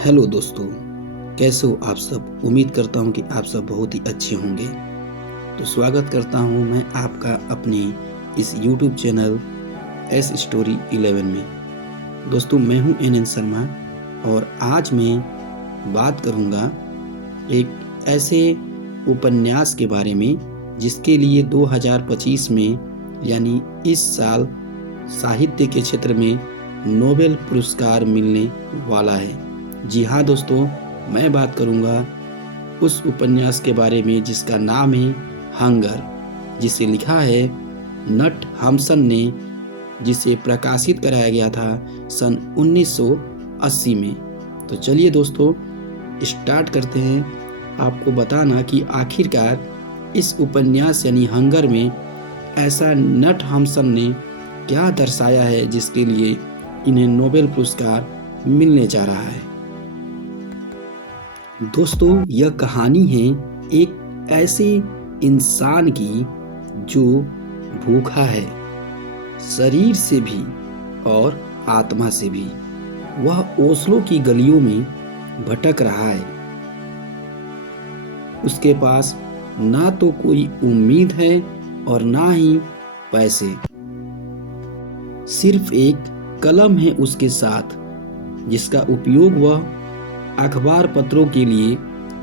Hello दोस्तों, कैसे हो आप सब। उम्मीद करता हूँ कि आप सब बहुत ही अच्छे होंगे। तो स्वागत करता हूँ मैं आपका अपने इस YouTube चैनल एस स्टोरी 11 में। दोस्तों, मैं हूँ NN शर्मा और आज मैं बात करूँगा एक ऐसे उपन्यास के बारे में जिसके लिए 2025 में यानी इस साल साहित्य के क्षेत्र में नोबेल पुरस्कार मिलने वाला है। जी हाँ दोस्तों, मैं बात करूँगा उस उपन्यास के बारे में जिसका नाम है हंगर, जिसे लिखा है नट हाम्सन ने, जिसे प्रकाशित कराया गया था सन 1980 में। तो चलिए दोस्तों, स्टार्ट करते हैं। आपको बताना कि आखिरकार इस उपन्यास यानी हंगर में ऐसा नट हाम्सन ने क्या दर्शाया है जिसके लिए इन्हें नोबेल पुरस्कार मिलने जा रहा है। दोस्तों, यह कहानी है एक ऐसे इंसान की जो भूखा है, शरीर से भी और आत्मा से भी। वह ओस्लो की गलियों में भटक रहा है। उसके पास ना तो कोई उम्मीद है और ना ही पैसे। सिर्फ एक कलम है उसके साथ, जिसका उपयोग वह अखबार पत्रों के लिए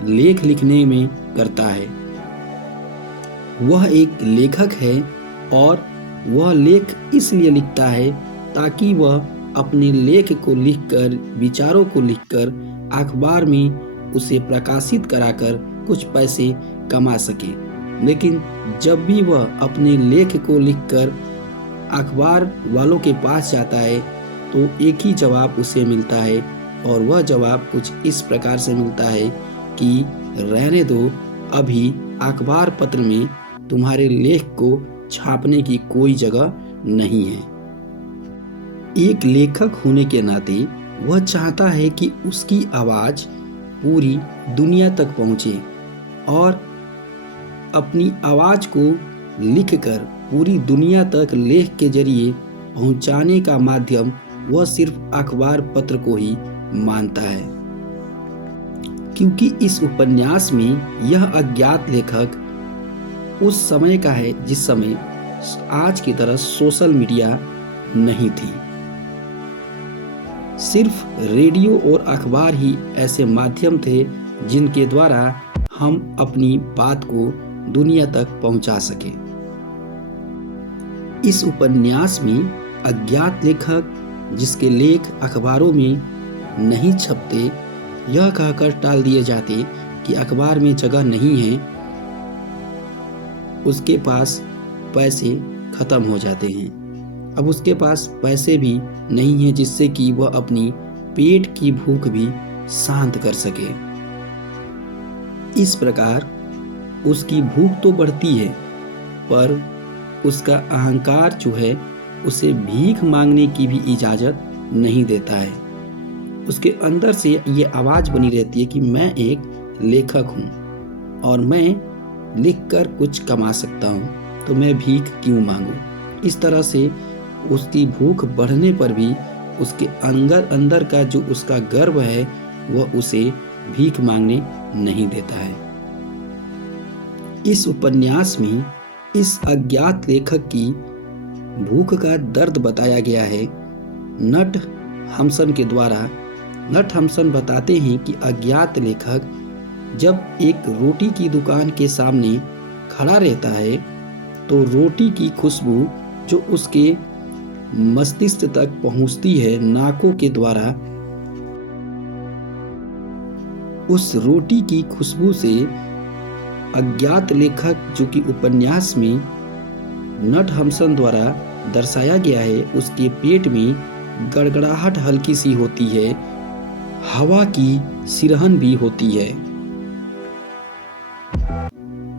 लेख लिखने में करता है। वह एक लेखक है और वह लेख इसलिए लिखता है ताकि वह अपने लेख को लिखकर, विचारों को लिखकर अखबार में उसे प्रकाशित कराकर कुछ पैसे कमा सके। लेकिन जब भी वह अपने लेख को लिखकर अखबार वालों के पास जाता है तो एक ही जवाब उसे मिलता है, और वह जवाब कुछ इस प्रकार से मिलता है कि रहने दो, अभी अखबार पत्र में तुम्हारे लेख को छापने की कोई जगह नहीं है। एक लेखक होने के नाते वह चाहता है कि उसकी आवाज़ पूरी दुनिया तक पहुंचे और अपनी आवाज़ को लिखकर पूरी दुनिया तक लेख के जरिए पहुंचाने का माध्यम वह सिर्फ अखबार पत्र को ही मानता है। क्योंकि इस उपन्यास में यह अज्ञात लेखक उस समय का है जिस समय आज की तरह सोशल मीडिया नहीं थी। सिर्फ रेडियो और अखबार ही ऐसे माध्यम थे जिनके द्वारा हम अपनी बात को दुनिया तक पहुंचा सके। इस उपन्यास में अज्ञात लेखक, जिसके लेख अखबारों में नहीं छपते, यह कहकर टाल दिए जाते कि अखबार में जगह नहीं है, उसके पास पैसे खत्म हो जाते हैं। अब उसके पास पैसे भी नहीं है जिससे कि वह अपनी पेट की भूख भी शांत कर सके। इस प्रकार उसकी भूख तो बढ़ती है, पर उसका अहंकार जो है उसे भीख मांगने की भी इजाज़त नहीं देता है। उसके अंदर से ये आवाज़ बनी रहती है कि मैं एक लेखक हूँ और मैं लिखकर कुछ कमा सकता हूँ, तो मैं भीख क्यों मांगूँ। इस तरह से उसकी भूख बढ़ने पर भी उसके अंदर का जो उसका गर्व है वह उसे भीख मांगने नहीं देता है। इस उपन्यास में इस अज्ञात लेखक की भूख का दर्द बताया गया है नट हाम्सन के द्वारा। नट हाम्सन बताते हैं कि अज्ञात लेखक जब एक रोटी की दुकान के सामने खड़ा रहता है तो रोटी की खुशबू जो उसके मस्तिष्क तक पहुंचती है नाकों के द्वारा, उस रोटी की खुशबू से अज्ञात लेखक, जो कि उपन्यास में नट हाम्सन द्वारा दर्शाया गया है, उसके पेट में गड़गड़ाहट हल्की सी होती है, हवा की सिरहन भी होती है।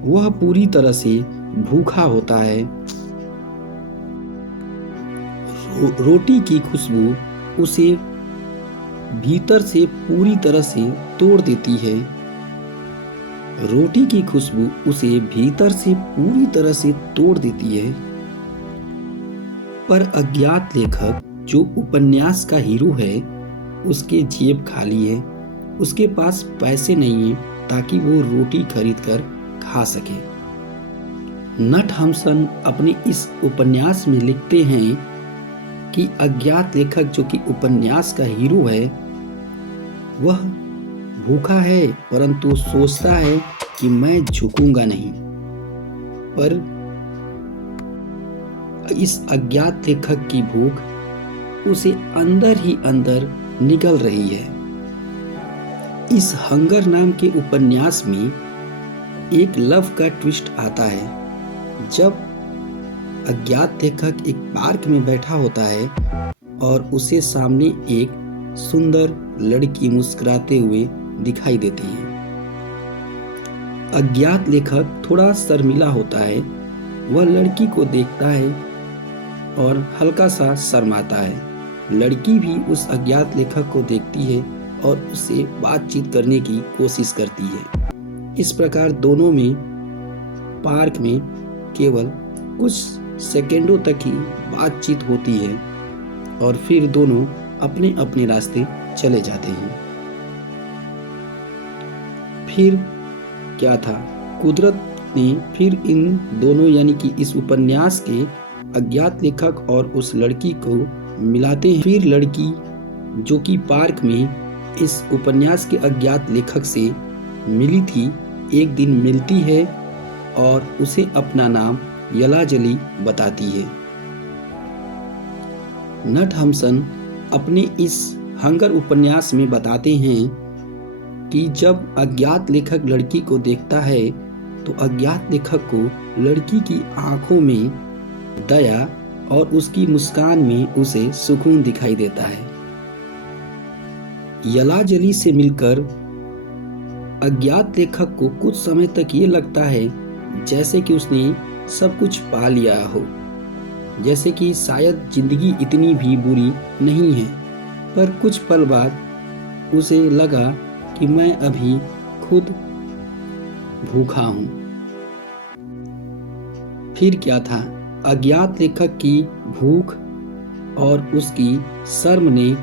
वह पूरी तरह से भूखा होता है। रोटी की खुशबू उसे भीतर से पूरी तरह से तोड़ देती है। रोटी की खुशबू उसे भीतर से पूरी तरह से तोड़ देती है। पर अज्ञात लेखक, जो उपन्यास का हीरो है, उसके जेब खाली है, उसके पास पैसे नहीं हैं ताकि वो रोटी खरीद कर खा सके। नटहमसन अपने इस उपन्यास में लिखते हैं कि अज्ञात लेखक जो कि उपन्यास का हीरो है, वह भूखा है परंतु सोचता है कि मैं झुकूंगा नहीं। पर इस अज्ञात लेखक की भूख उसे अंदर ही अंदर निगल रही है। इस हंगर नाम के उपन्यास में एक लव का ट्विस्ट आता है। जब अज्ञात लेखक एक पार्क में बैठा होता है और उसे सामने एक सुंदर लड़की मुस्कुराते हुए दिखाई देती है। अज्ञात लेखक थोड़ा शर्मिला होता है। वह लड़की को देखता है और हल्का सा शर्माता है। लड़की भी उस अज्ञात लेखक को देखती है और उससे बातचीत करने की कोशिश करती है। इस प्रकार दोनों में पार्क में केवल कुछ सेकंडों तक ही बातचीत होती है और फिर दोनों अपने अपने रास्ते चले जाते हैं। फिर क्या था, कुदरत ने फिर इन दोनों यानी कि इस उपन्यास के अज्ञात लेखक और उस लड़की को मिलाते हैं। फिर लड़की जो कि पार्क में इस उपन्यास के अज्ञात लेखक से मिली थी, एक दिन मिलती है और उसे अपना नाम यलाजली बताती है। नटहमसन अपने इस हंगर उपन्यास में बताते हैं कि जब अज्ञात लेखक लड़की को देखता है तो अज्ञात लेखक को लड़की की आंखों में दया और उसकी मुस्कान में उसे सुकून दिखाई देता है। यलाजली से मिलकर अज्ञात लेखक को कुछ समय तक ये लगता है जैसे कि उसने सब कुछ पा लिया हो, जैसे कि शायद जिंदगी इतनी भी बुरी नहीं है। पर कुछ पल बाद उसे लगा कि मैं अभी खुद भूखा हूं। फिर क्या था, अज्ञात लेखक की भूख और उसकी शर्म ने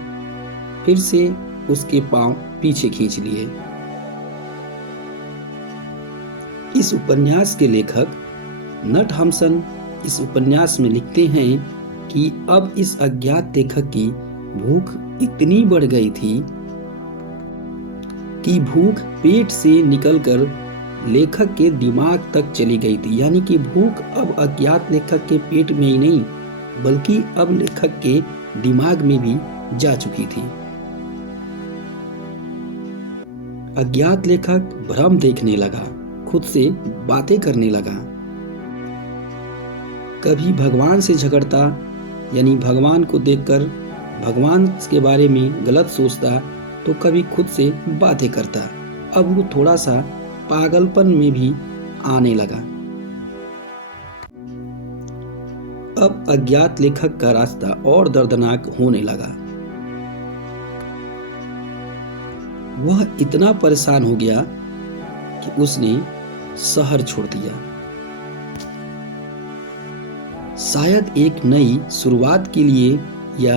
फिर से उसके पांव पीछे खींच लिए। इस उपन्यास के लेखक नटहमसन इस उपन्यास में लिखते हैं कि अब इस अज्ञात लेखक की भूख इतनी बढ़ गई थी कि भूख पेट से निकलकर लेखक के दिमाग तक चली गई थी। यानी कि भूख अब अज्ञात लेखक के पेट में ही नहीं बल्कि अब लेखक के दिमाग में भी जा चुकी थी। अज्ञात लेखक भ्रम देखने लगा, खुद से बातें करने लगा। कभी भगवान से झगड़ता, यानी भगवान को देखकर भगवान के बारे में गलत सोचता, तो कभी खुद से बातें करता। अब वो थोड़ा सा पागलपन में भी आने लगा। अब अज्ञात लेखक का रास्ता और दर्दनाक होने लगा। वह इतना परेशान हो गया कि उसने शहर छोड़ दिया। शायद एक नई शुरुआत के लिए या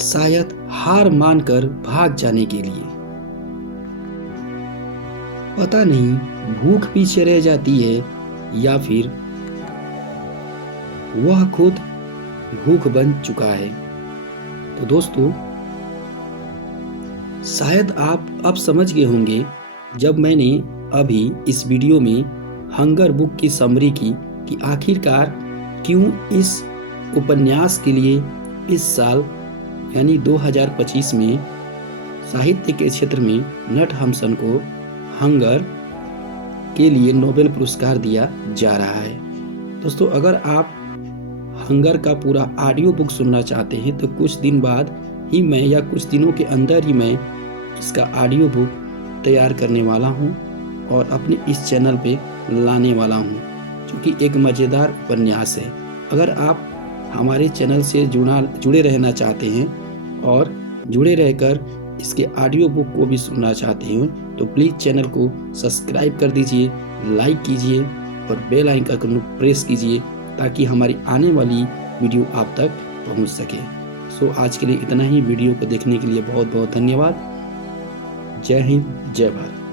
शायद हार मानकर भाग जाने के लिए, पता नहीं भूख पीछे रह जाती है या फिर वह खुद भूख बन चुका है। तो दोस्तों, शायद आप अब समझ गए होंगे जब मैंने अभी इस वीडियो में हंगर बुक की समरी की कि आखिरकार क्यों इस उपन्यास के लिए इस साल यानी 2025 में साहित्य के क्षेत्र में नटहमसन को हंगर के लिए नोबेल पुरस्कार दिया जा रहा है। दोस्तों, अगर आप हंगर का पूरा ऑडियो बुक सुनना चाहते हैं तो कुछ दिन बाद ही मैं या कुछ दिनों के अंदर ही मैं इसका ऑडियो बुक तैयार करने वाला हूं और अपने इस चैनल पे लाने वाला हूं, जो कि एक मज़ेदार उपन्यास है। अगर आप हमारे चैनल से जुड़े रहना चाहते हैं और जुड़े रहकर इसके ऑडियो बुक को भी सुनना चाहते हैं तो प्लीज़ चैनल को सब्सक्राइब कर दीजिए, लाइक कीजिए और बेल आइकन को प्रेस कीजिए ताकि हमारी आने वाली वीडियो आप तक पहुंच सके। सो आज के लिए इतना ही। वीडियो को देखने के लिए बहुत बहुत धन्यवाद। जय हिंद, जय भारत।